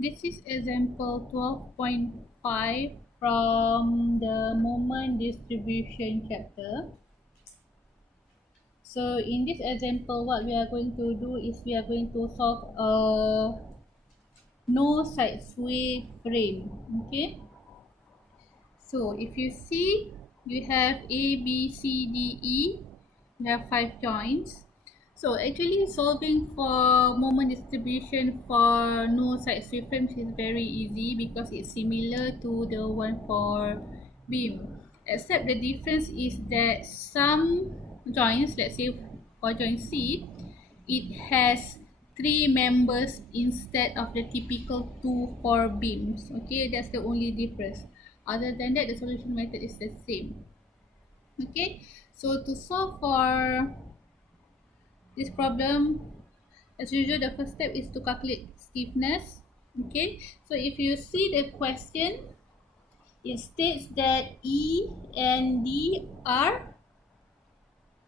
This is example 12.5 from the moment distribution chapter. So in this example, what we are going to do is we are going to solve a no side sway frame. Okay. So if you see, you have A, B, C, D, E. You have 5 joints. So actually solving for moment distribution for no side sway frames is very easy because it's similar to the one for beam. Except the difference is that some joints, let's say for joint C, it has 3 members instead of the typical 2 for beams. Okay, that's the only difference. Other than that, the solution method is the same. Okay, so to solve for this problem, as usual, the first step is to calculate stiffness. Okay, so if you see the question, it states that E and D are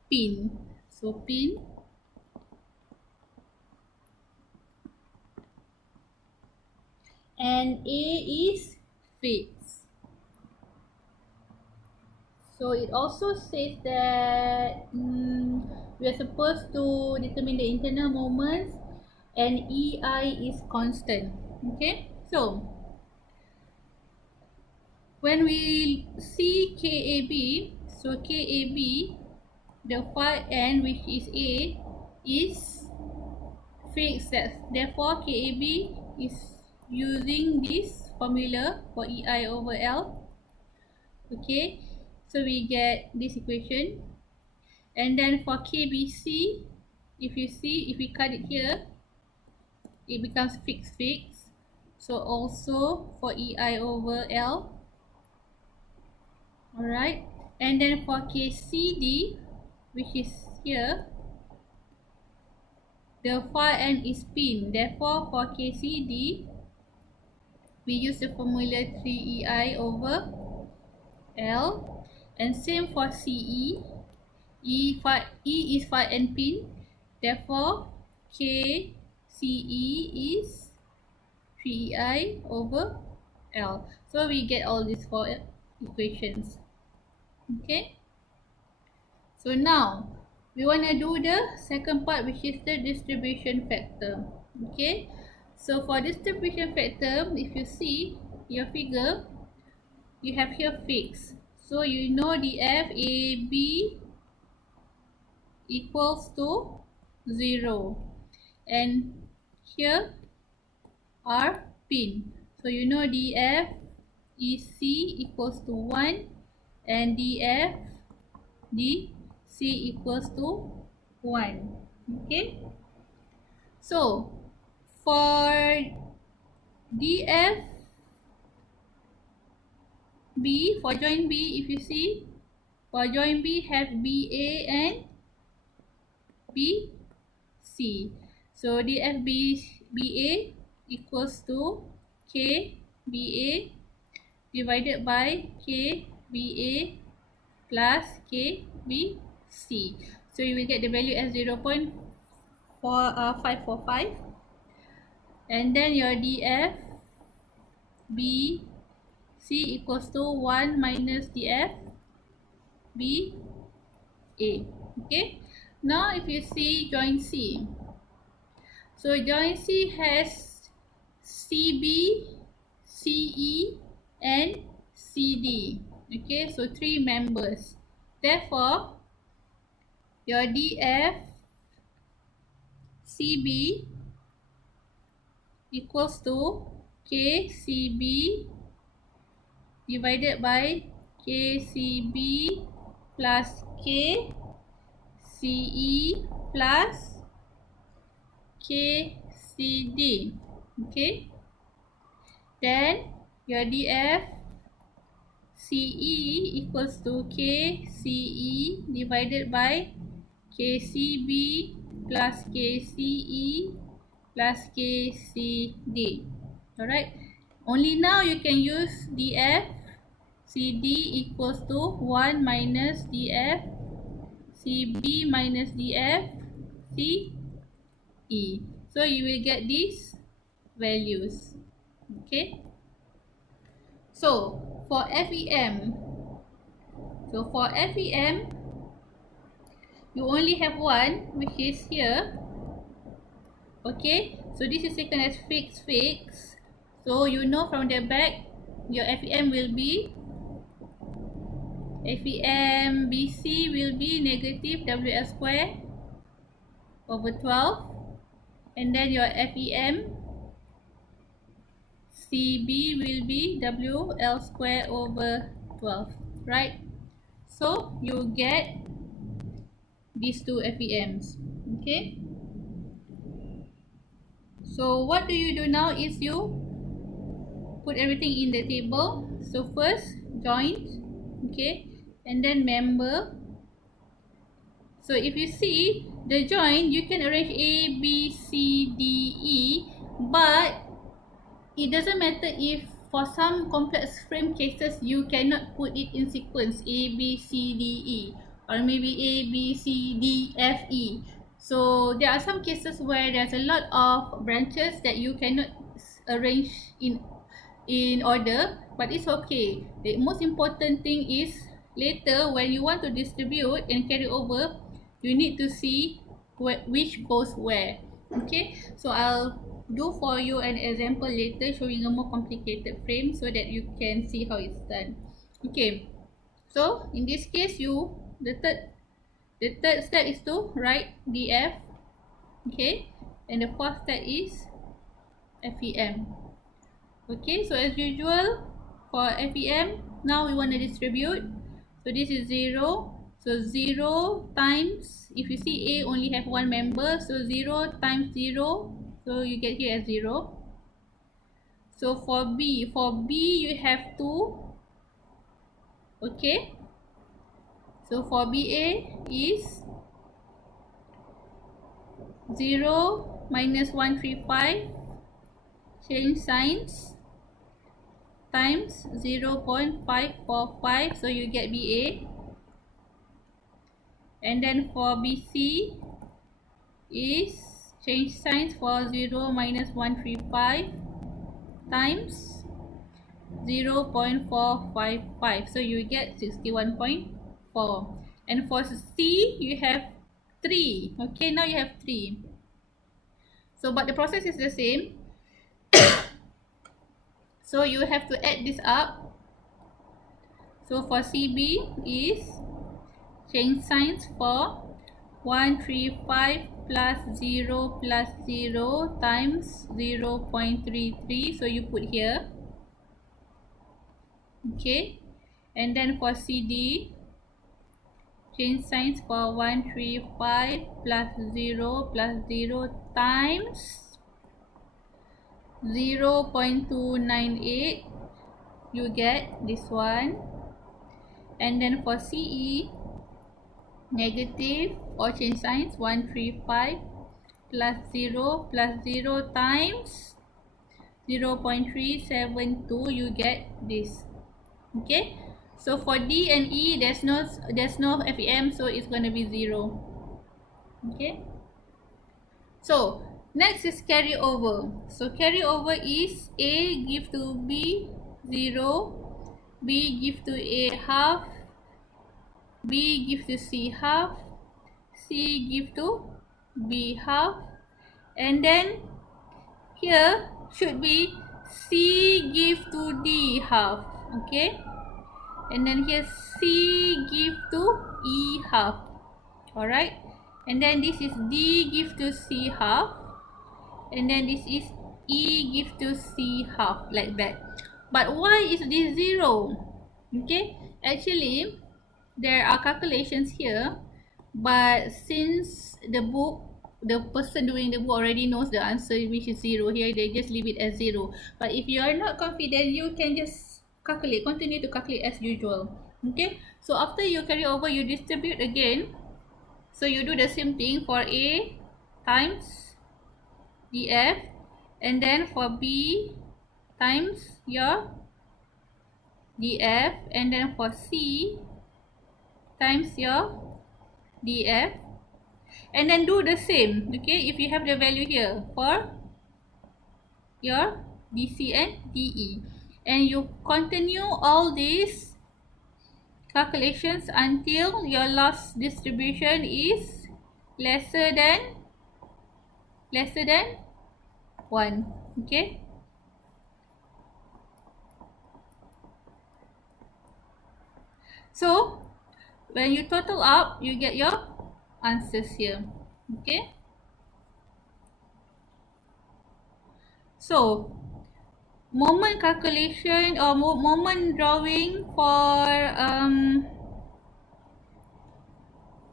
pin. So pin, and A is fixed. So it also says that we are supposed to determine the internal moments and EI is constant. Okay, so when we see KAB, so KAB, the phi n which is A is fixed. Therefore, KAB is using this formula for EI over L. Okay, so we get this equation. And then for KBC, if you see, if we cut it here, it becomes fixed. So also for EI over L. Alright, and then for KCD, which is here, the phi n is pin. Therefore, for KCD, we use the formula 3EI over L. And same for CE. E is phi n pin. Therefore, KCE is 3EI over L. So we get all these 4 equations. Okay. So now we want to do the second part, which is the distribution factor. Okay. So for distribution factor, if you see your figure, you have here fixed. So you know the FAB equals to 0. And here are pin. So you know DF EC equals to 1 and DF DC equals to 1. Okay. So for DF B, for joint B, if you see, for joint B have BA and BC. So BA equals to KBA divided by KBA plus KBC. So you will get the value as 0.545. And then your DF BC equals to 1 minus DF BA. Okay. Now if you see joint C. So joint C has CB, CE and CD. Okay, so 3 members. Therefore, your DF CB equals to KCB divided by KCB plus KCE plus KCD. Okay. Then your DF CE equals to KCE divided by KCB plus KCE plus KCD. Alright. Only now you can use DF CD equals to 1 minus DF CB minus DF CE. So you will get these values. Okay, so for FEM, you only have one, which is here. Okay, so this is taken as fixed. So you know from the back your FEM will be FEM BC will be negative WL square over 12, and then your FEM CB will be WL square over 12, right? So you get these two FEMs. Okay, so what do you do now is you put everything in the table. So first joint, okay, and then member. So if you see the joint, you can arrange A, B, C, D, E, but it doesn't matter if for some complex frame cases you cannot put it in sequence A, B, C, D, E, or maybe A, B, C, D, F, E. So there are some cases where there's a lot of branches that you cannot arrange in order, but it's okay. The most important thing is later when you want to distribute and carry over, you need to see which goes where. Okay, so I'll do for you an example later showing a more complicated frame so that you can see how it's done. Okay, so in this case the third step is to write DF. Okay, and the fourth step is FEM. Okay, so as usual for FEM, now we want to distribute. So this is 0. So 0 times, if you see A only have one member, so 0 times 0, so you get here as 0. So for B you have 2. Okay, so for BA is 0 minus 135, change signs, times 0.545, so you get BA. And then for BC is change signs for 0 minus 135 times 0.455, so you get 61.4. and for C you have 3. Okay, now you have 3. So but the process is the same. So you have to add this up. So for CB is change signs for 135 plus 0 times 0.33, so you put here. Okay, and then for CD, change signs for 135 plus 0 times 0.298, you get this one. And then for CE, negative or change signs 135 plus 0 times 0.372, you get this. Okay, so for D and E there's no FEM, so it's going to be 0. Okay, so next is carry over. So carry over is A give to B 0, B give to A half, B give to C half, C give to B half, and then here should be C give to D half. Okay, and then here C give to E half. Alright, and then this is D give to C half, and then this is E give to C half, like that. But why is this 0? Okay, actually there are calculations here, but since the person doing the book already knows the answer, which is 0 here, they just leave it as 0. But if you are not confident, you can just continue to calculate as usual. Okay, so after you carry over, you distribute again. So you do the same thing for A times DF, and then for B times your DF, and then for C times your DF, and then do the same. Okay, if you have the value here for your BC and DE, and you continue all these calculations until your last distribution is lesser than 1. Okay, so when you total up, you get your answers here. Okay, so moment calculation or moment drawing for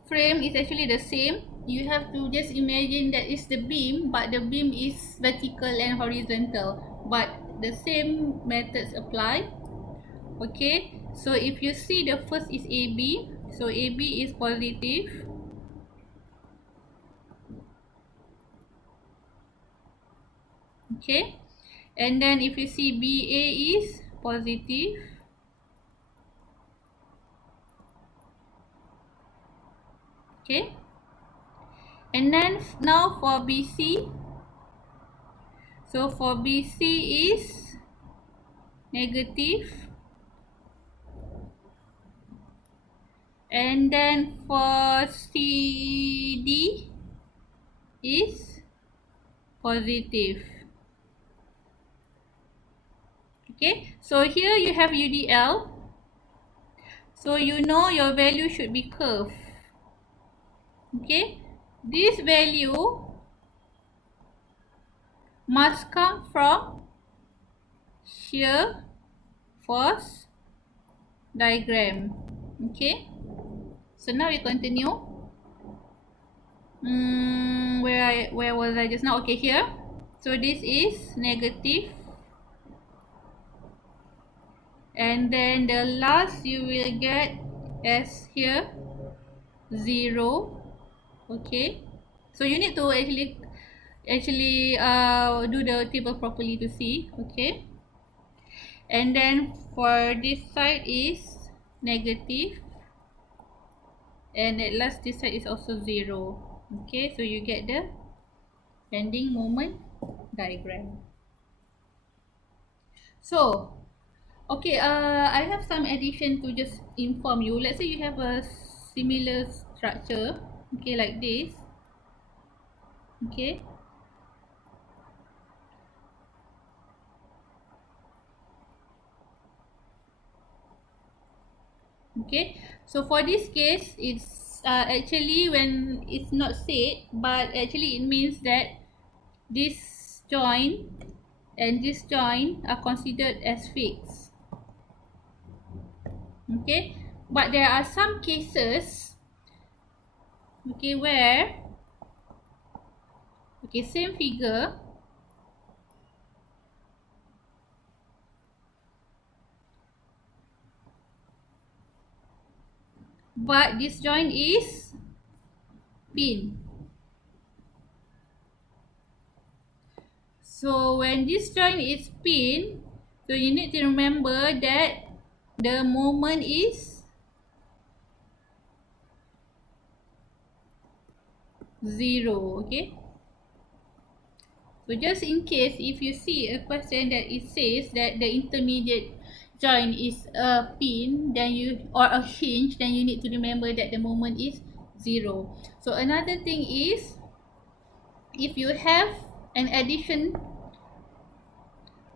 frame is actually the same. You have to just imagine that it's the beam, but the beam is vertical and horizontal, but the same methods apply. Okay, so if you see the first is AB, so AB is positive. Okay, and then if you see BA is positive, okay, and then now for BC, so for BC is negative, and then for CD is positive. Okay, so here you have UDL, so you know your value should be curved. Okay, this value must come from shear force diagram. Okay, so now we continue. Where was I just now? Okay, here, so this is negative, and then the last you will get as here 0. Okay, so you need to actually do the table properly to see. Okay, and then for this side is negative, and at last this side is also 0. Okay, so you get the bending moment diagram. So okay, I have some addition to just inform you. Let's say you have a similar structure, okay, like this. Okay, okay, so for this case, it's actually when it's not said, but actually it means that this joint and this joint are considered as fixed. Okay, but there are some cases, okay, where, okay, same figure, but this joint is pin. So when this joint is pin, so you need to remember that the moment is 0. Okay, so just in case if you see a question that it says that the intermediate joint is a pin, then you, or a hinge, then you need to remember that the moment is 0. So another thing is, if you have an addition,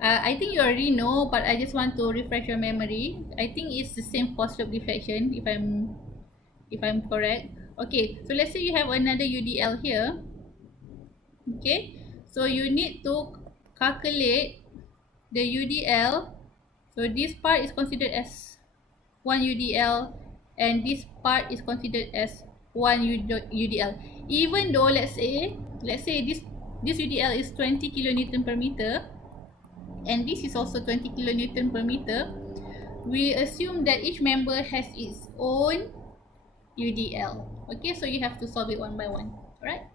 I think you already know, but I just want to refresh your memory. I think it's the same force slope deflection, if I'm correct. Okay, so let's say you have another UDL here. Okay, so you need to calculate the UDL. So this part is considered as 1 UDL, and this part is considered as 1 UDL. Even though let's say this UDL is 20 kilonewton per meter, and this is also 20 kilonewton per meter, we assume that each member has its own UDL. Okay, so you have to solve it one by one. Alright.